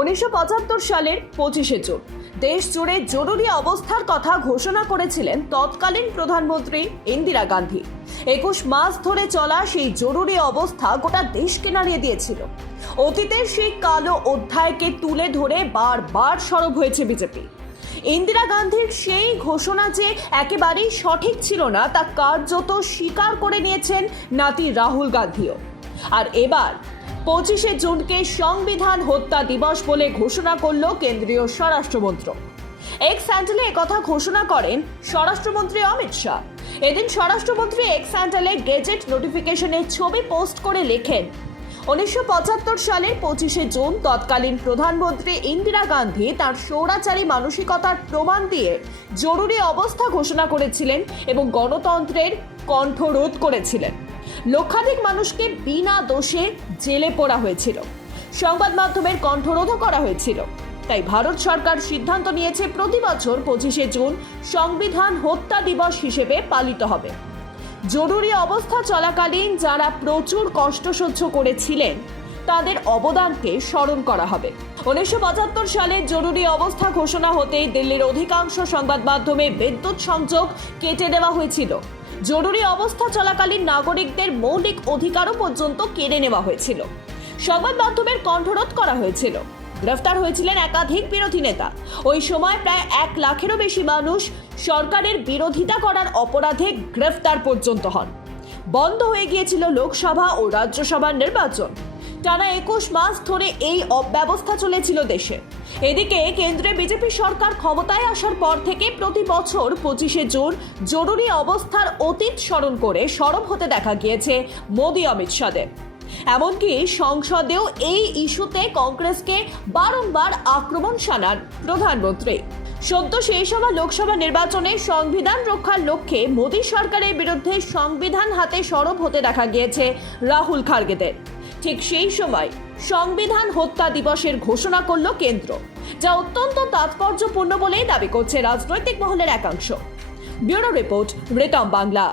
উনিশশো পঁচাত্তর সালের পঁচিশে জুন। দেশ জুড়ে জরুরি অবস্থার কথা ঘোষণা করেছিলেন তৎকালীন প্রধানমন্ত্রী ইন্দিরা গান্ধী। একুশ মাস ধরে চলা সেই জরুরি অবস্থা গোটা দেশকে নাড়িয়ে দিয়েছিল। অতীতের সেই কালো অধ্যায়কে তুলে ধরে বারবার সরব হয়েছে বিজেপি। ইন্দিরা গান্ধীর সেই ঘোষণা যে একেবারেই সঠিক ছিল না, তা কার্যত স্বীকার করে নিয়েছেন নাতি রাহুল গান্ধীও। আর এবার পঁচিশে জুনকে সংবিধান হত্যা দিবস বলে ঘোষণা করল কেন্দ্রীয় স্বরাষ্ট্রমন্ত্রক এক্স স্যান্ডেলে একথা ঘোষণা করেন স্বরাষ্ট্রমন্ত্রী অমিত শাহ। এদিন স্বরাষ্ট্রমন্ত্রী এক্স স্যান্ডেলে গেজেট নোটিফিকেশনের ছবি পোস্ট করে লেখেন, উনিশশো সালের পঁচিশে জুন তৎকালীন প্রধানমন্ত্রী ইন্দিরা গান্ধী তার সৌরাচারী মানসিকতার প্রমাণ দিয়ে জরুরি অবস্থা ঘোষণা করেছিলেন এবং গণতন্ত্রের কণ্ঠরোধ করেছিলেন। লক্ষাধিক মানুষকে বিনা দোষে জেলে পোড়া হয়েছিল। সংবাদ মাধ্যমের কণ্ঠরোধও করা হয়েছিল। তাই ভারত সরকার সিদ্ধান্ত নিয়েছে প্রতি বছর পঁচিশে জুন সংবিধান হত্যা দিবস হিসেবে পালিত হবে। জরুরি অবস্থা চলাকালীন যারা প্রচুর কষ্ট সহ্য করেছিলেন, তাদের অবদানকে স্মরণ করা হবে। উনিশশো পঁচাত্তর সালে জরুরি অবস্থা ঘোষণা হতেই দিল্লির অধিকাংশ সংবাদ মাধ্যমে বিদ্যুৎ সংযোগ কেটে দেওয়া হয়েছিল। জরুরি অবস্থা চলাকালীন নাগরিকদের মৌলিক অধিকারও পর্যন্ত কেড়ে নেওয়া হয়েছিল। সংবাদ মাধ্যমের কণ্ঠরোধ করা হয়েছিল। গ্রেফতার হয়েছিলেন একাধিক বিরোধী নেতা। ওই সময় প্রায় এক লাখেরও বেশি মানুষ সরকারের বিরোধিতা করার অপরাধে গ্রেফতার পর্যন্ত হন। বন্ধ হয়ে গিয়েছিল লোকসভা ও রাজ্যসভার নির্বাচন। টানা একুশ মাস ধরে এই অব্যবস্থা চলেছিল দেশে। এদিকে কেন্দ্রে বিজেপি সরকার ক্ষমতায় আসার পর থেকে প্রতি বছর পঁচিশে জুন জরুরি অবস্থার অতীত স্মরণ করে সরব হতে দেখা গিয়েছে মোদি অমিত শাহদের এমনকি সংসদেও এই ইস্যুতে কংগ্রেসকে বারংবার আক্রমণ শানান প্রধানমন্ত্রী। সদ্য শেষ হওয়া লোকসভা নির্বাচনে সংবিধান রক্ষার লক্ষ্যে মোদী সরকারের বিরুদ্ধে সংবিধান হাতে সরব হতে দেখা গিয়েছে রাহুল খার্গেদের। ঠিক সেই সময় সংবিধান হত্যা দিবসের ঘোষণা করল কেন্দ্র, যা অত্যন্ত তাৎপর্যপূর্ণ বলেই দাবি করছে রাজনৈতিক মহলের একাংশ। ব্যুরো রিপোর্ট রেতম বাংলা।